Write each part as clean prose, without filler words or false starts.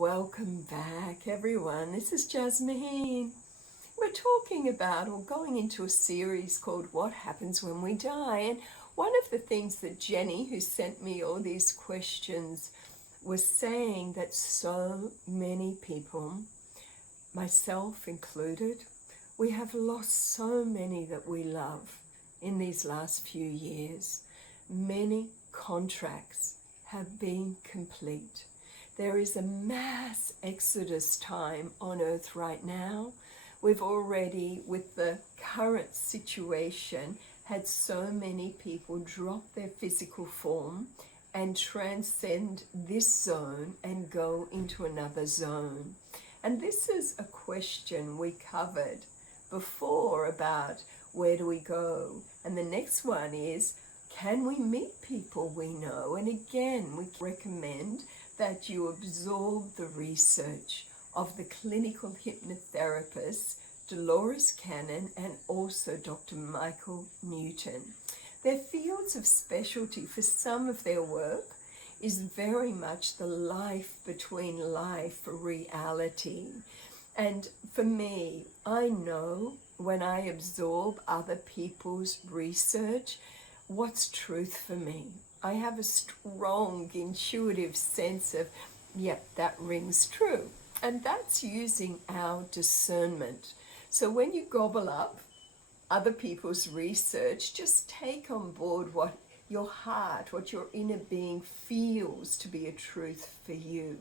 Welcome back, everyone. This is Jasmine. We're talking about or going into a series called What Happens When We Die. And one of the things that Jenny, who sent me all these questions, was saying that so many people, myself included, we have lost so many that we love in these last few years. Many contracts have been complete. There is a mass exodus time on earth right now. We've already, with the current situation, had so many people drop their physical form and transcend this zone and go into another zone. And this is a question we covered before about where do we go? And the next one is, can we meet people we know? And again, we recommend that you absorb the research of the clinical hypnotherapists Dolores Cannon and also Dr. Michael Newton. Their fields of specialty for some of their work is very much the life between life reality. And for me, I know when I absorb other people's research, what's truth for me. I have a strong intuitive sense of, yep, that rings true. And that's using our discernment. So when you gobble up other people's research, just take on board what your heart, what your inner being feels to be a truth for you.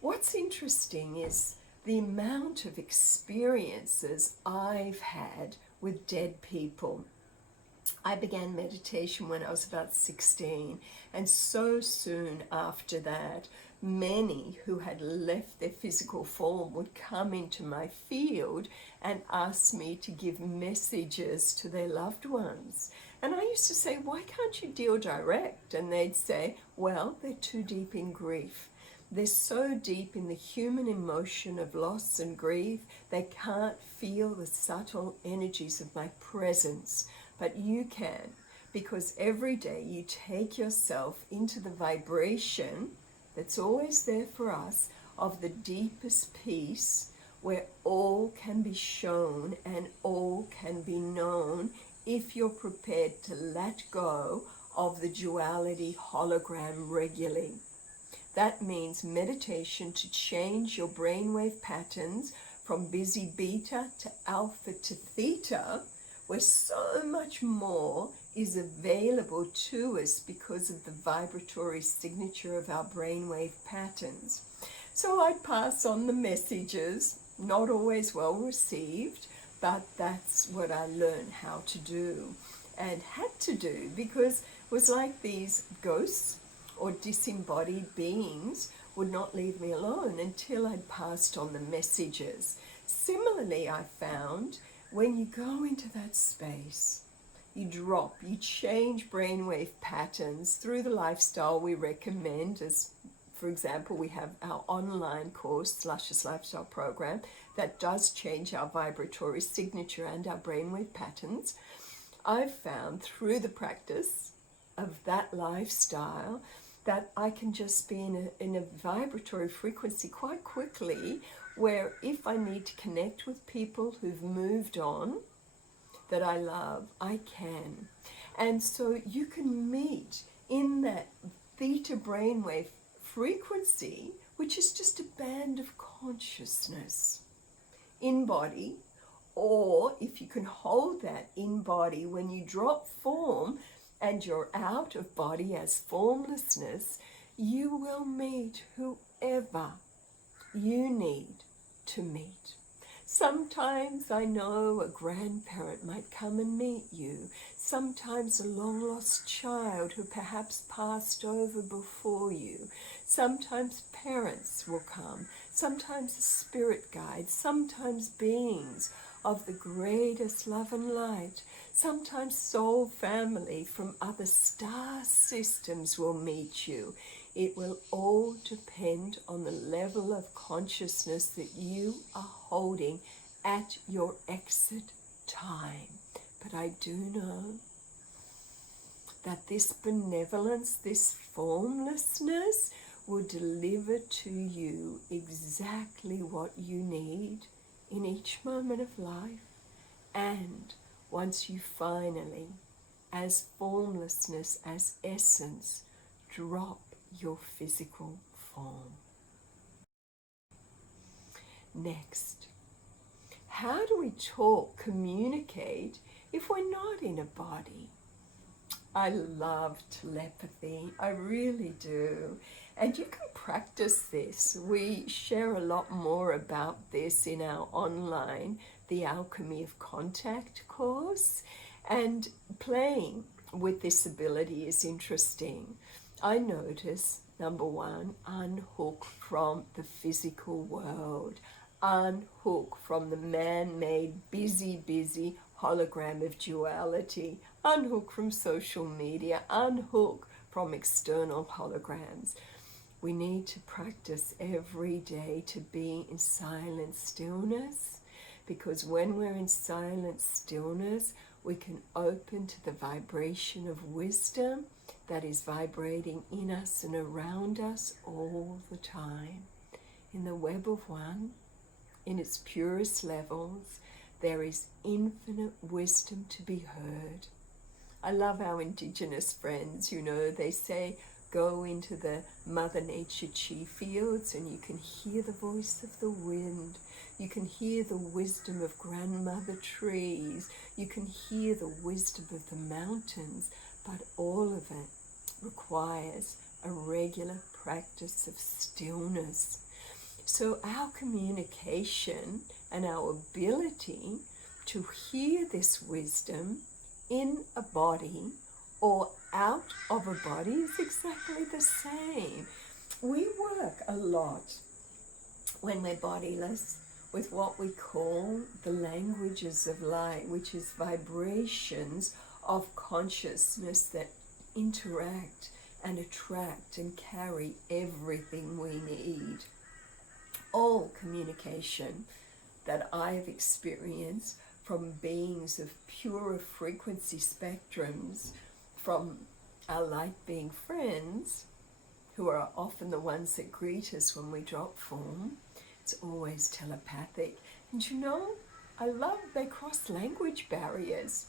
What's interesting is the amount of experiences I've had with dead people. I began meditation when I was about 16, and so soon after that, many who had left their physical form would come into my field and ask me to give messages to their loved ones. And I used to say, why can't you deal direct? And they'd say, well, they're too deep in grief. They're so deep in the human emotion of loss and grief, they can't feel the subtle energies of my presence. But you can, because every day you take yourself into the vibration that's always there for us of the deepest peace, where all can be shown and all can be known if you're prepared to let go of the duality hologram regularly. That means meditation to change your brainwave patterns from busy beta to alpha to theta, where so much more is available to us because of the vibratory signature of our brainwave patterns. So I pass on the messages, not always well received, but that's what I learned how to do and had to do, because it was like these ghosts or disembodied beings would not leave me alone until I'd passed on the messages. Similarly, I found when you go into that space, you drop, you change brainwave patterns through the lifestyle we recommend. As for example, we have our online course, Luscious Lifestyle Program, that does change our vibratory signature and our brainwave patterns. I've found through the practice of that lifestyle that I can just be in a vibratory frequency quite quickly, where if I need to connect with people who've moved on that I love, I can. And so you can meet in that theta brainwave frequency, which is just a band of consciousness in body, or if you can hold that in body when you drop form and you're out of body as formlessness, you will meet whoever you need to meet. Sometimes I know a grandparent might come and meet you. Sometimes a long-lost child who perhaps passed over before you. Sometimes parents will come. Sometimes a spirit guide. Sometimes beings of the greatest love and light. Sometimes soul family from other star systems will meet you. It will all depend on the level of consciousness that you are holding at your exit time. But I do know that this benevolence, this formlessness, will deliver to you exactly what you need in each moment of life. And once you finally, as formlessness, as essence, drop your physical form. Next, how do we talk, communicate, if we're not in a body? I love telepathy, I really do. And you can practice this. We share a lot more about this in our online, The Alchemy of Contact course. And playing with this ability is interesting. I notice, number one, unhook from the physical world. Unhook from the man-made, busy hologram of duality. Unhook from social media. Unhook from external holograms. We need to practice every day to be in silent stillness, because when we're in silent stillness, we can open to the vibration of wisdom that is vibrating in us and around us all the time. In the web of one, in its purest levels, there is infinite wisdom to be heard. I love our Indigenous friends, they say, go into the Mother Nature chi fields and you can hear the voice of the wind. You can hear the wisdom of grandmother trees. You can hear the wisdom of the mountains, but all of it requires a regular practice of stillness. So our communication and our ability to hear this wisdom in a body or out of a body is exactly the same. We work a lot when we're bodiless with what we call the languages of light, which is vibrations of consciousness that interact and attract and carry everything we need. All communication that I've experienced from beings of purer frequency spectrums, from our light being friends, who are often the ones that greet us when we drop form, it's always telepathic. And I love they cross language barriers.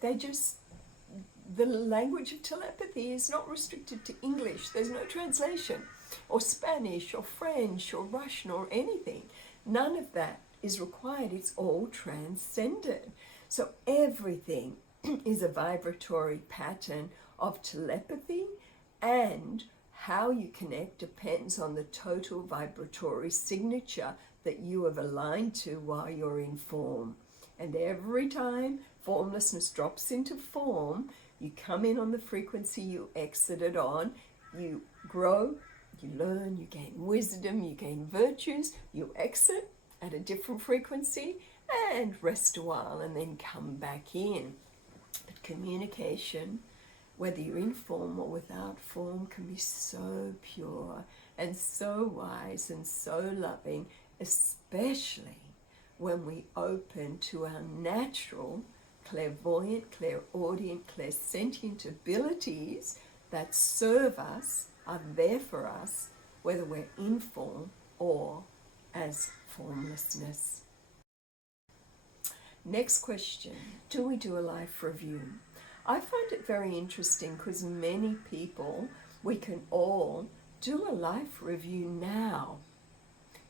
The language of telepathy is not restricted to English. There's no translation, or Spanish, or French, or Russian, or anything. None of that is required. It's all transcended. So everything is a vibratory pattern of telepathy, and how you connect depends on the total vibratory signature that you have aligned to while you're in form. And every time formlessness drops into form, you come in on the frequency you exited on, you grow, you learn, you gain wisdom, you gain virtues, you exit at a different frequency and rest a while and then come back in. But communication, whether you're in form or without form, can be so pure and so wise and so loving, especially when we open to our natural clairvoyant, clairaudient, clairsentient abilities that serve us, are there for us, whether we're in form or as formlessness. Next question, do we do a life review? I find it very interesting because many people, we can all do a life review now.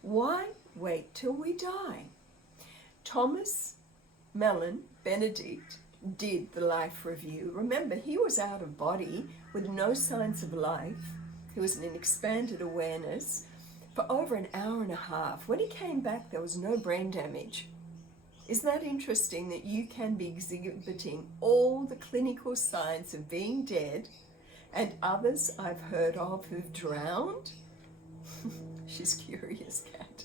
Why wait till we die? Thomas Mellon Benedict did the life review. Remember, he was out of body with no signs of life. He was in an expanded awareness for over an hour and a half. When he came back, there was no brain damage. Isn't that interesting that you can be exhibiting all the clinical signs of being dead, and others I've heard of who've drowned? She's curious, Kat.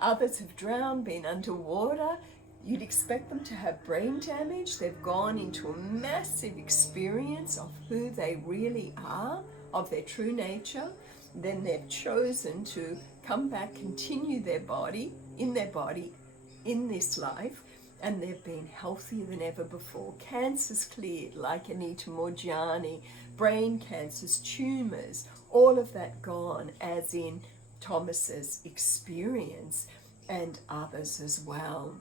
Others have drowned, been underwater. You'd expect them to have brain damage. They've gone into a massive experience of who they really are, of their true nature. Then they've chosen to come back, continue their body in this life, and they've been healthier than ever before. Cancer's cleared, like Anita Morjani, brain cancers, tumours, all of that gone, as in Thomas's experience and others as well.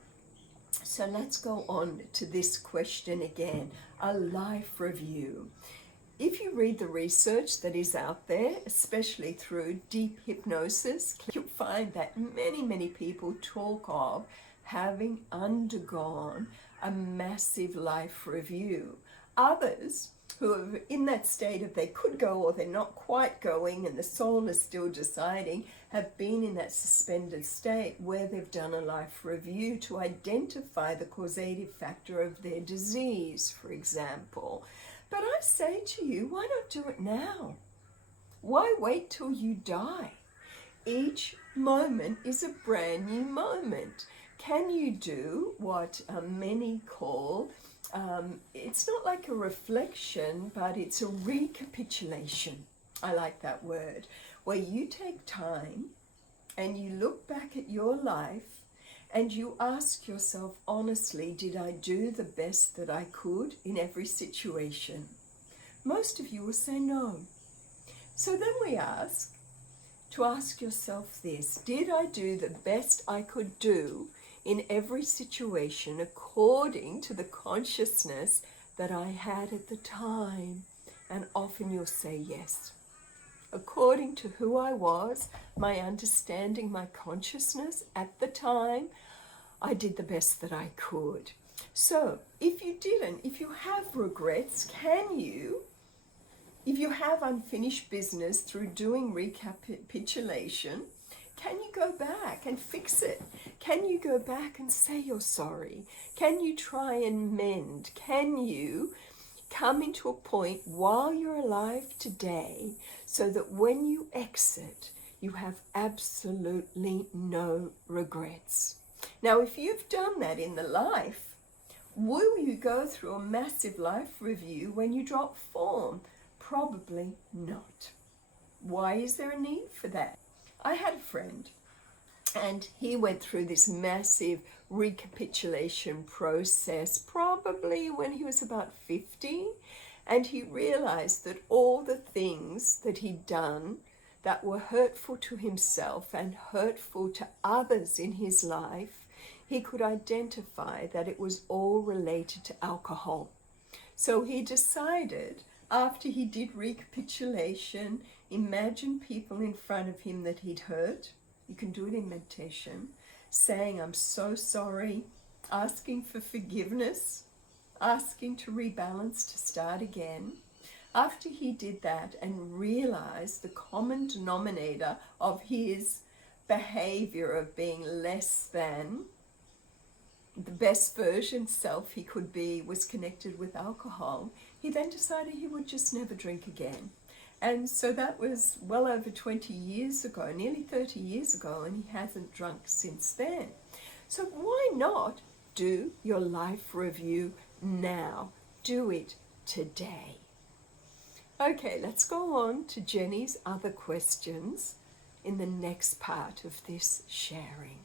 So let's go on to this question again, a life review. If you read the research that is out there, especially through deep hypnosis, you'll find that many people talk of having undergone a massive life review. Others who are in that state of they could go or they're not quite going and the soul is still deciding, have been in that suspended state where they've done a life review to identify the causative factor of their disease, for example. But I say to you, why not do it now? Why wait till you die? Each moment is a brand new moment. Can you do what many call, it's not like a reflection, but it's a recapitulation. I like that word, where you take time and you look back at your life and you ask yourself honestly, did I do the best that I could in every situation? Most of you will say no. So then we ask yourself this, did I do the best I could do in every situation according to the consciousness that I had at the time? And often you'll say yes. According to who I was, my understanding, my consciousness at the time, I did the best that I could. So if you didn't, if you have regrets, can you, if you have unfinished business through doing recapitulation, can you go back and fix it? Can you go back and say you're sorry? Can you try and mend? Can you come into a point while you're alive today so that when you exit, you have absolutely no regrets? Now, if you've done that in the life, will you go through a massive life review when you drop form? Probably not. Why is there a need for that? I had a friend and he went through this massive recapitulation process probably when he was about 50, and he realized that all the things that he'd done that were hurtful to himself and hurtful to others in his life, he could identify that it was all related to alcohol. So he decided, after he did recapitulation, imagine people in front of him that he'd hurt. You can do it in meditation, saying, I'm so sorry, asking for forgiveness, asking to rebalance, to start again. After he did that and realized the common denominator of his behavior of being less than the best version self he could be was connected with alcohol, he then decided he would just never drink again. And so that was well over 20 years ago, nearly 30 years ago, and he hasn't drunk since then. So why not do your life review now? Do it today. Okay, let's go on to Jenny's other questions in the next part of this sharing.